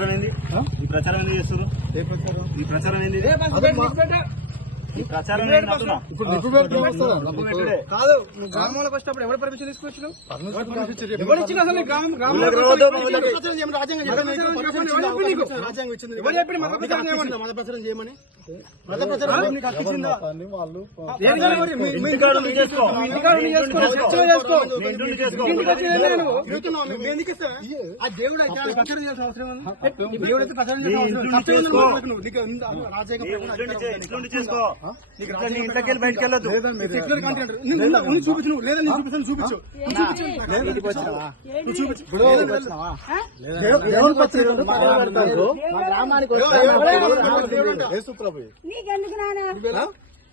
ప్రచారం ఏంది? ఈ ప్రచారం ఎందుకు చేస్తున్నారు? ఈ ప్రచారం ఏంది? ఈ ప్రచారం కాదు. గ్రామంలోకి వచ్చినప్పుడు ఎవరు పర్మిషన్ తీసుకొచ్చినావు? ఎవరు ఇచ్చిన అసలు రాజ్యాంగం ఇచ్చింది. ఎవరు చెప్పి మత ప్రచారం చేయమని? మత ప్రచారం ఇంట్లోకి బయటకు వెళ్ళదు. చూపించు లేదా చూపిస్తాను చూపించు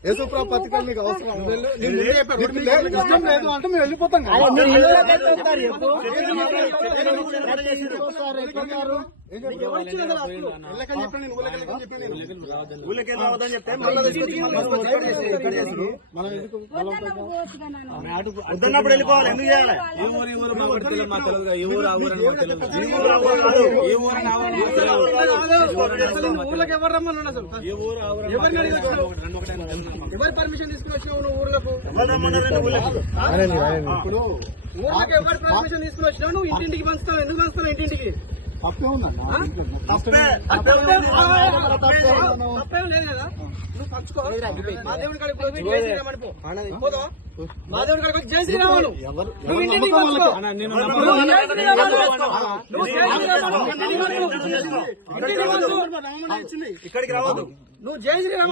యేసుప్రభు పథకాలు నీకు అవసరం ఇష్టం లేదు అంటే మేము వెళ్ళిపోతాం. వద్దన్నప్పుడు వెళ్ళిపోవాలి. ఎందుకు చేయాలి? ఊళ్ళకి ఎవరు రమ్మన్నాడు? అసలు ఎవరు పర్మిషన్ తీసుకుని వచ్చినావు నువ్వు ఊర్లకు? ఇప్పుడు ఊర్లకు ఎవరు పర్మిషన్ తీసుకుని వచ్చినావు? నువ్వు ఇంటింటికి పంచుతావు. ఎందుకు పంచుతావు ఇంటింటికి? తప్పేం లేదు కదా. నువ్వు పంచుకో. మా దేవుని కాడికి జై శ్రీరామ్ అనిపో. మా దేవుని కాడికి జై శ్రీరామ్. నువ్వు ఇంటింటికి పంచుకో. ఇక్కడికి రావద్దు. నువ్వు జై శ్రీరామ్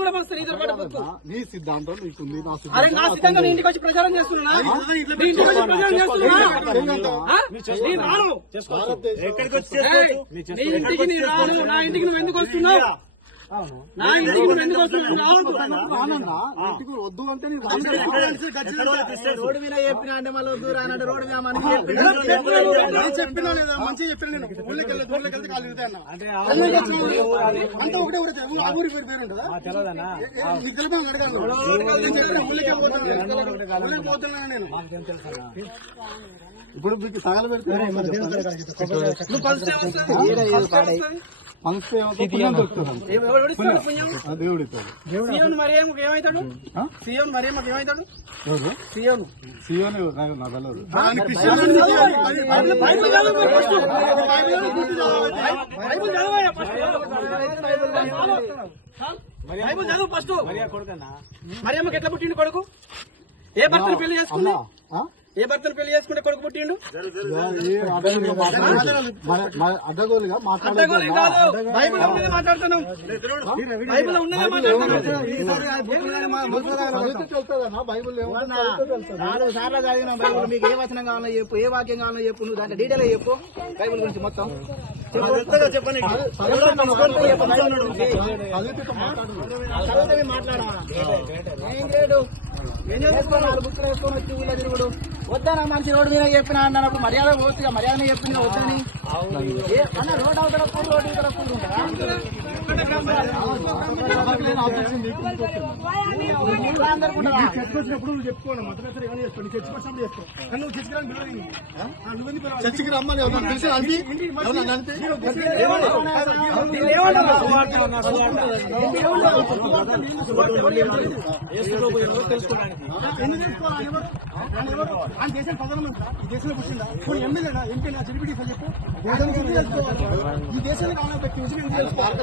కూడా పంచుతాను. ఇద్దరు పాటు పొత్తు. నీ సిద్ధాంతం నీకుంది. అరే నా సిద్ధాంతం నీ ఇంటికి వచ్చి ప్రచారం చేస్తున్నా. ఎక్కడికి వచ్చి నీ ఇంటికి నీ రాను. నా ఇంటికి నువ్వు ఎందుకు వస్తున్నావు? నా ఇంటికి నువ్వు ఎందుకు వస్తున్నావు? వద్దు అంటే రోడ్డు మీద చెప్పినా అంటే మళ్ళీ వద్దు రానంటే రోడ్డు మీద చెప్పినా లేదా మంచిగా చెప్పిన నేను ఊళ్ళకి వెళ్ళి ఊళ్ళకి వెళ్తే కాలు దిగుతాయన్నా. అంతా ఒకటే ఊరి పేరు ఉంటుందా? మీకు తెలిపి అడగాను. ఊళ్ళకి పోతున్నా నేను. ఇప్పుడు మీకు సగలు పెడితే సీఎం మరియమ్మకి ఏమవుతాడు? సీఎం మరియమ్మకి ఏమవుతాడు? సీఎం బైబుల్ చదువు ఫస్ట్. మరియమ్మకి ఎట్లా పుట్టిండు కొడుకు? ఏ భర్తను పెళ్లి చేసుకున్నావు? ఏ భర్తను పెళ్లి చేసుకుంటే కొడుకు పుట్టిండు? అడ్డగోలుగా అడ్డగోలు కాదు. బైబిల్ ఉన్నదే మాట్లాడుతున్నాం. బైబిల్ ఉన్నదే మాట్లాడుతున్నాం. 4 సార్లు చదివిన బైబిల్. మీకు ఏ వచనం కావాలో చెప్పు, ఏ వాక్యం కావాలో చెప్పు. నువ్వు దాంట్లో డీటెయిల్ చెప్పు బైబిల్ గురించి మొత్తం చెప్పండి. మాట్లాడమా? ఏం చేసుకున్నా? 4 బుక్కులు వేసుకొని వచ్చి ఊళ్ళో తిరుగుడు. వద్దానా మనిషి రోడ్డు మీద చెప్పినా అన్నప్పుడు మర్యాద పోతుగా మర్యాద చెప్పిందా వద్దని? అన్న రోడ్ అవుతాడప్పుడు రోడ్డు ఇతరప్పుడు ఉంటారా? చర్చికి రమ్మని దేశం ప్రధానమంత్రి దేశంలో పుట్టిందా? కొన్ని ఎమ్మెల్యేనా ఎంపీనా సెలబ్రిటీ చెప్పు. ఈ దేశంలో కావాలి వ్యక్తి విషయం తెలుసుకోవాలి.